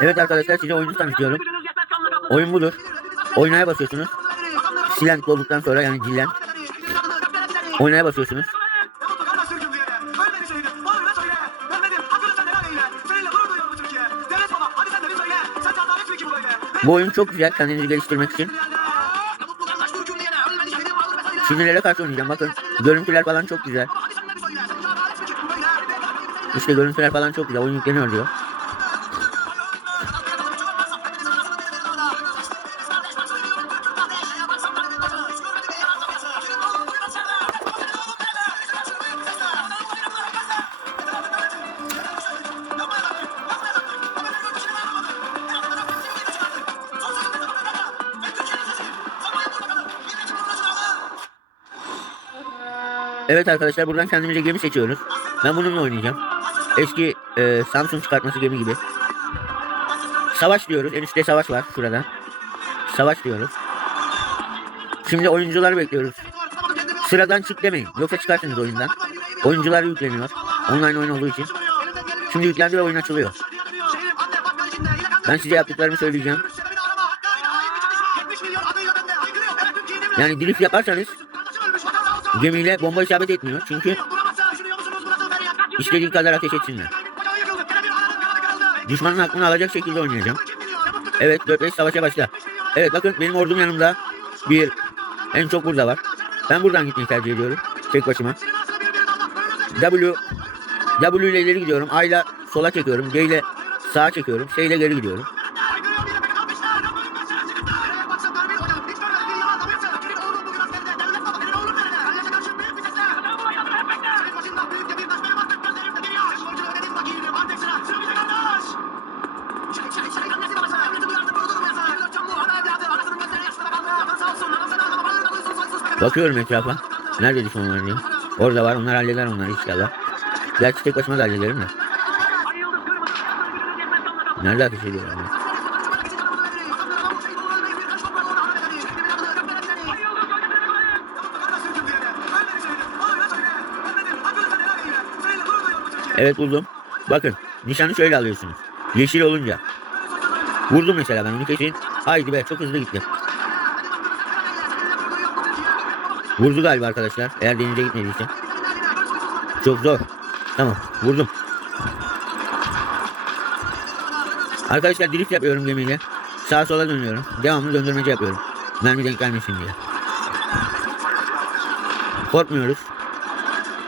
Evet arkadaşlar size oyunu tanıtıyorum. Oyun budur. Oynaya basıyorsunuz. Silen olduktan sonra yani cillen. Oynaya basıyorsunuz. Bu oyun çok güzel kendinizi geliştirmek için. Şimdilere karşı oynayacağım bakın. Görüntüler falan çok güzel. İşte görüntüler falan çok güzel. Oyun yükleniyor diyor. Evet arkadaşlar buradan kendimize gemi seçiyoruz. Ben bununla oynayacağım. Eski e, Samsung çıkartması gemi gibi. Savaş diyoruz. En üstte savaş var şurada. Savaş diyoruz. Şimdi oyuncuları bekliyoruz. Sıradan çık demeyin. Yoksa çıkarsınız oyundan. Oyuncular yükleniyor. Online oyun olduğu için. Şimdi yüklendi ve oyun açılıyor. Ben size yaptıklarımı söyleyeceğim. Yani drift yaparsanız gemiyle bomba isabet etmiyor. Çünkü istediği kadar ateş etsinler. Düşmanın aklını alacak şekilde oynayacağım. Evet 4-5 savaşa başla. Evet bakın benim ordum yanımda. Bir. En çok burada var. Ben buradan gitmeyi tercih ediyorum. Tek başıma. W W ile ileri gidiyorum. A ile sola çekiyorum. G ile sağa çekiyorum. S ile geri gidiyorum. Bakıyorum etrafa. Nerede düşmanlar diye. Orada var. Onlar halleder onları inşallah. Gerçi tek başıma da hallederim de. Nerede ateş ediyorlar? ya? Evet buldum. Bakın nişanı şöyle alıyorsunuz. Yeşil olunca. Vurdum mesela ben onu kesin. Haydi be çok hızlı gitti. Vurdu galiba arkadaşlar. Eğer denize gitmediyse. Çok zor. Tamam vurdum. Arkadaşlar drift yapıyorum gemiyle. Sağa sola dönüyorum. Devamlı döndürmece yapıyorum. Mermi denk gelmesin diye. Korkmuyoruz.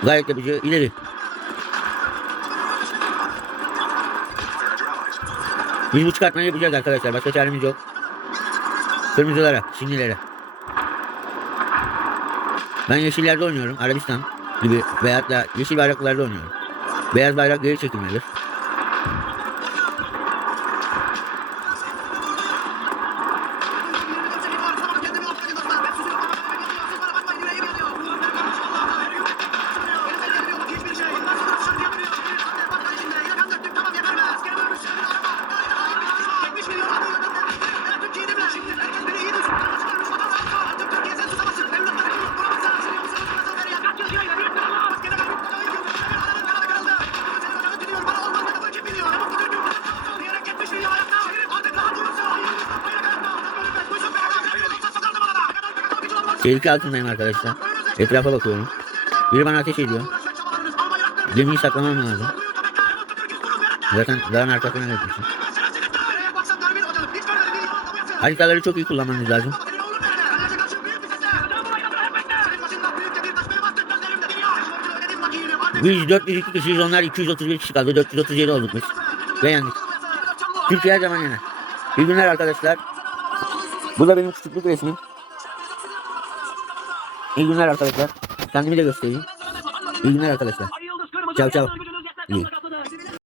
Gayet yapıcı. ileri. Biz bu çıkartmayı yapacağız arkadaşlar. Başka çaremiz yok. Kırmızılara, Çinlilere. Ben yeşillerde oynuyorum. Arabistan gibi veyahut da yeşil bayraklarda oynuyorum. Beyaz bayrak geri çekilmelidir. Tehlike altındayım arkadaşlar. Etrafa bakıyorum. Biri bana ateş ediyor. Gemiyi saklamam lazım. Zaten dağın arkasına geçmişim. Haritaları çok iyi kullanmanız lazım. Biz 402 kişiyiz onlar 231 kişi kaldı 437 olduk biz. Ve yendik. Türkiye her zaman yener. İyi günler arkadaşlar. Bu da benim küçüklük resmim. İyi günler arkadaşlar. Kendimi de göstereyim. İyi günler arkadaşlar. Çav çav. İyi.